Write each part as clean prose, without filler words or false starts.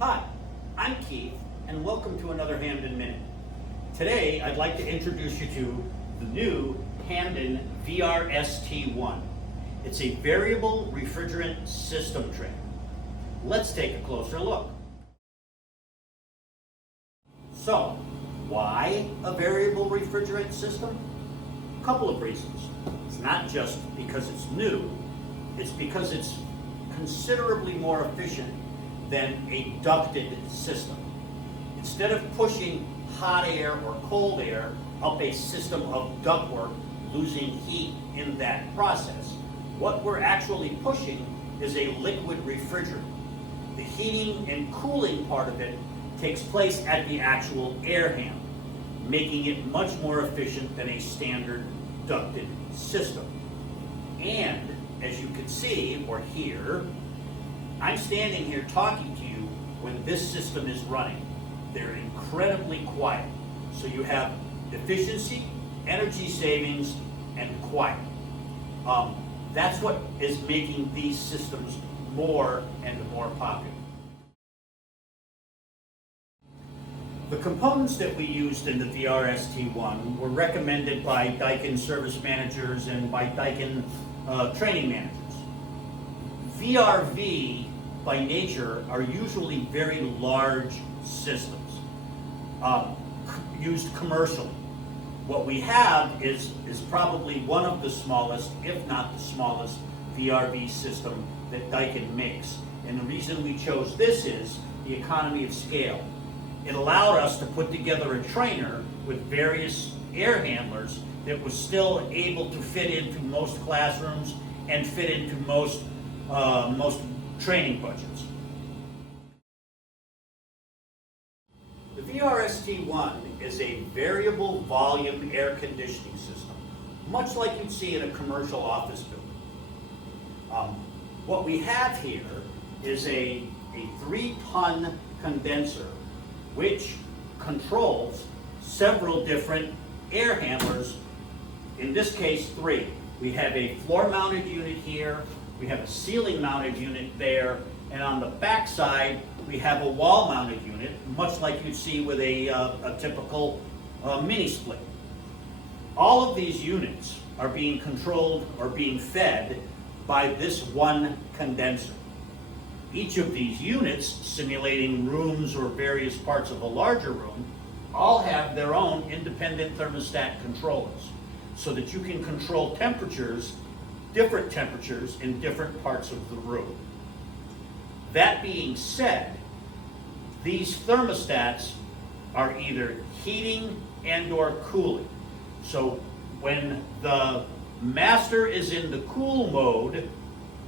Hi, I'm Keith, and welcome to another Hampden Minute. Today, I'd like to introduce you to the new Hampden VRST-1. It's a variable refrigerant system trainer. Let's take a closer look. So, why a variable refrigerant system? A couple of reasons. It's not just because it's new, it's because it's considerably more efficient than a ducted system. Instead of pushing hot air or cold air up a system of ductwork, losing heat in that process, what we're actually pushing is a liquid refrigerant. The heating and cooling part of it takes place at the actual air handle, making it much more efficient than a standard ducted system. And as you can see or hear, I'm standing here talking to you when this system is running. They're incredibly quiet. So you have efficiency, energy savings, and quiet. That's what is making these systems more and more popular. The components that we used in the VRST-1 were recommended by Daikin service managers and by Daikin training managers. VRV, by nature, are usually very large systems, used commercially. What we have is probably one of the smallest, if not the smallest, VRV system that Daikin makes. And the reason we chose this is the economy of scale. It allowed us to put together a trainer with various air handlers that was still able to fit into most classrooms and fit into most training budgets. The VRST-1 is a variable volume air conditioning system, much like you'd see in a commercial office building. What we have here is a 3-ton condenser which controls several different air handlers, in this case 3. We have a floor-mounted unit here, we have a ceiling-mounted unit there, and on the back side we have a wall-mounted unit, much like you'd see with a typical mini-split. All of these units are being controlled or being fed by this one condenser. Each of these units, simulating rooms or various parts of a larger room, all have their own independent thermostat controllers, so that you can control temperatures, different temperatures in different parts of the room. That being said, these thermostats are either heating and or cooling. So when the master is in the cool mode,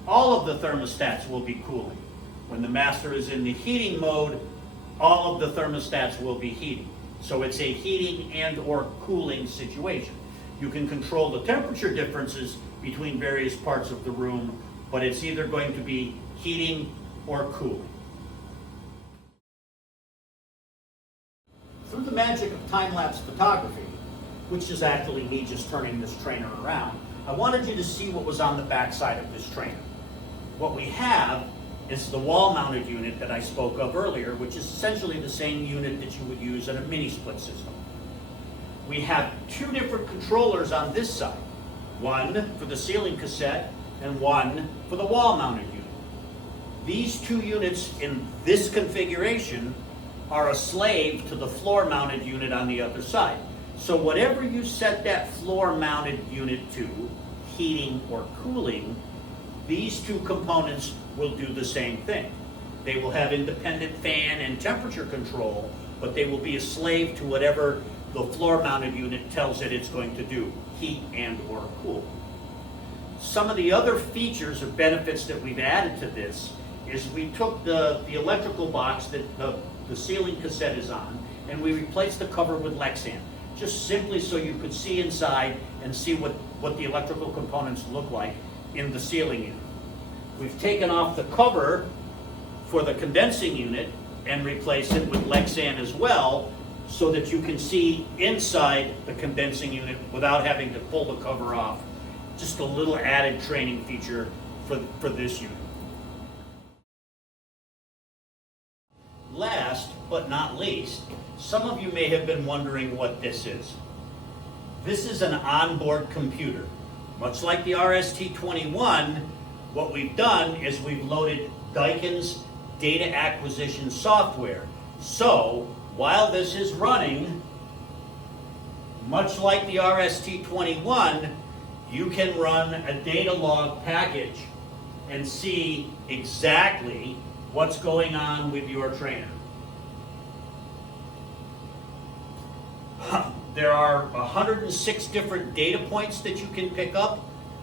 all of the thermostats will be cooling. When the master is in the heating mode, all of the thermostats will be heating. So it's a heating and or cooling situation. You can control the temperature differences between various parts of the room, but it's either going to be heating or cooling. Through the magic of time-lapse photography, which is actually me just turning this trainer around, I wanted you to see what was on the back side of this trainer. What we have is the wall-mounted unit that I spoke of earlier, which is essentially the same unit that you would use in a mini-split system. We have 2 different controllers on this side, one for the ceiling cassette and one for the wall-mounted unit. These 2 units in this configuration are a slave to the floor-mounted unit on the other side. So whatever you set that floor-mounted unit to, heating or cooling, these 2 components will do the same thing. They will have independent fan and temperature control, but they will be a slave to whatever the floor-mounted unit tells it it's going to do, heat and or cool. Some of the other features or benefits that we've added to this is we took the electrical box that the ceiling cassette is on, and we replaced the cover with Lexan, just simply so you could see inside and see what the electrical components look like in the ceiling unit. We've taken off the cover for the condensing unit and replaced it with Lexan as well, so that you can see inside the condensing unit without having to pull the cover off. Just a little added training feature for this unit. Last but not least, some of you may have been wondering what this is. This is an onboard computer. Much like the RST-21, what we've done is we've loaded Daikin's data acquisition software. So while this is running, much like the RST-21, you can run a data log package and see exactly what's going on with your trainer. There are 106 different data points that you can pick up.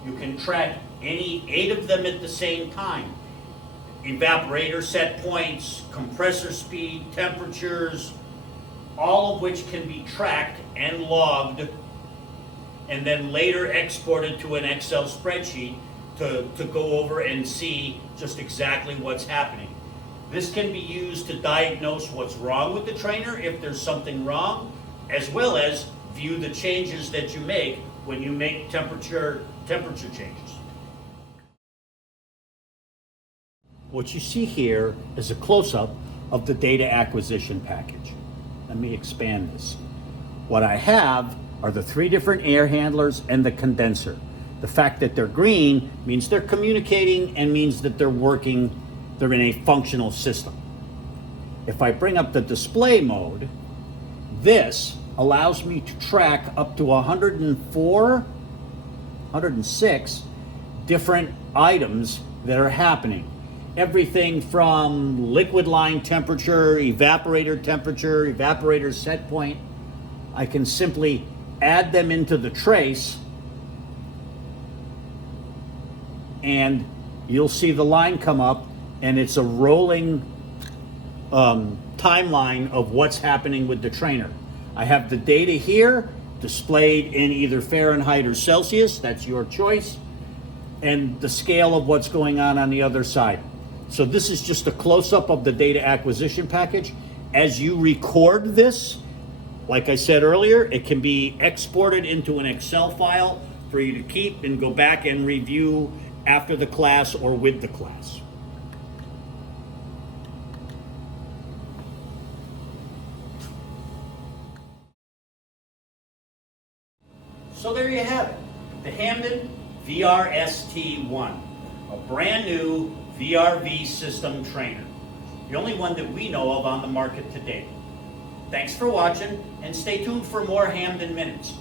You can track any 8 of them at the same time. Evaporator set points, compressor speed, temperatures, all of which can be tracked and logged and then later exported to an Excel spreadsheet to go over and see just exactly what's happening. This can be used to diagnose what's wrong with the trainer if there's something wrong, as well as view the changes that you make when you make temperature changes. What you see here is a close-up of the data acquisition package. Let me expand this. What I have are the 3 different air handlers and the condenser. The fact that they're green means they're communicating and means that they're working, they're in a functional system. If I bring up the display mode, this allows me to track up to 106 different items that are happening. Everything from liquid line temperature, evaporator set point. I can simply add them into the trace and you'll see the line come up and it's a rolling timeline of what's happening with the trainer. I have the data here displayed in either Fahrenheit or Celsius, that's your choice, and the scale of what's going on the other side. So this is just a close-up of the data acquisition package. As you record this, like I said earlier, it can be exported into an Excel file for you to keep and go back and review after the class or with the class. So there you have it, the Hampden VRST-1, a brand new VRV system trainer, the only one that we know of on the market today. Thanks for watching and stay tuned for more Hampden Minutes.